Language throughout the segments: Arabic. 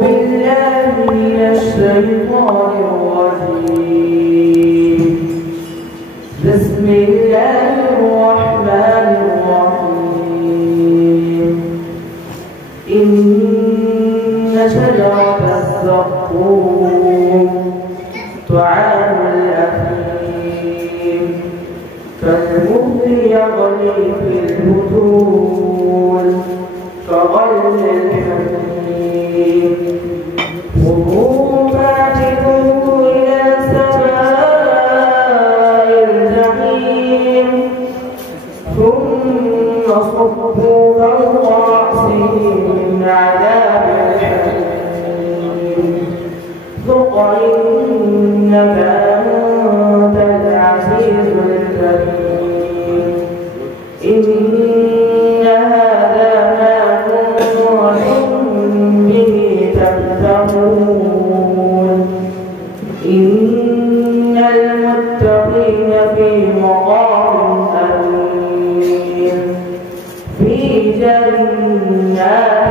بالله من الشيطان الرجيم. بسم الله الرحمن الرحيم. إن شجرة الزقوم طعام الأثيم كالمهل يغلي في البطون كغلي الحميم. خذوه فاعتلوه إلى سواء الجحيم ثم صبوا فوق رأسه من عذاب الحميم ذق إنك أنت العزيز الكريم. إن هذا ما كنتم به تمترون. إن المتقين في مقام أمين في جنات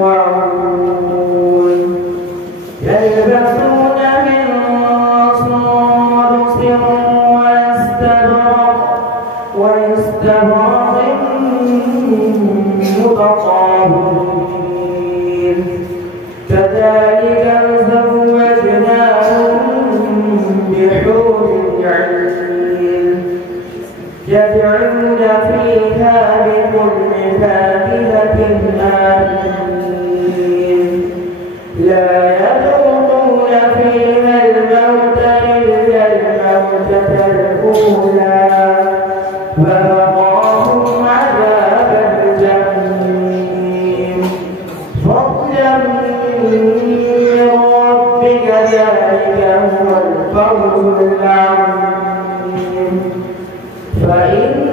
وعيون يلبسون من سندس واستبرق متقابلين كذلك زوجناهم بحور عين يدعون فيها بكل فاكهة آمنين لا يذوقون فيها الموت إلا الموتة الأولى ووقاهم عذاب الجحيم فضلا من ربك ذلك هو الفوز العظيم. فإن